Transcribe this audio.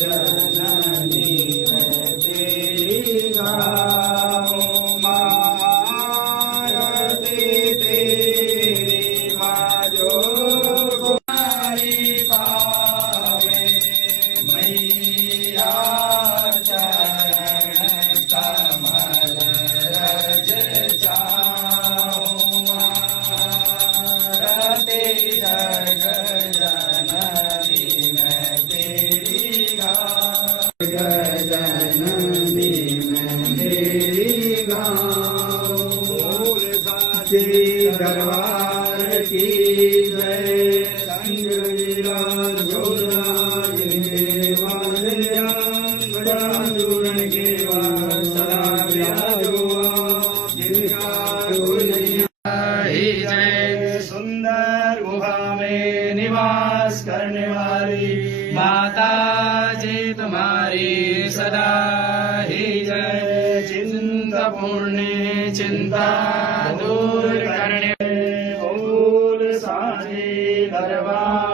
जननी मैं तेरी गाऊं आरती तेरी माँ जो तुम्हारी पावे मैया चरण कमल रज जाऊं आरती जग जननी मैं तेरी गाऊं जननी मैं तेरी गाऊं साची दरबार की जय सुंदर गुहा में निवास करने वाली माता जी तुम्हारी सदा ही जय। चिंता पुण्य चिंता दूर करने बोल साची दरबार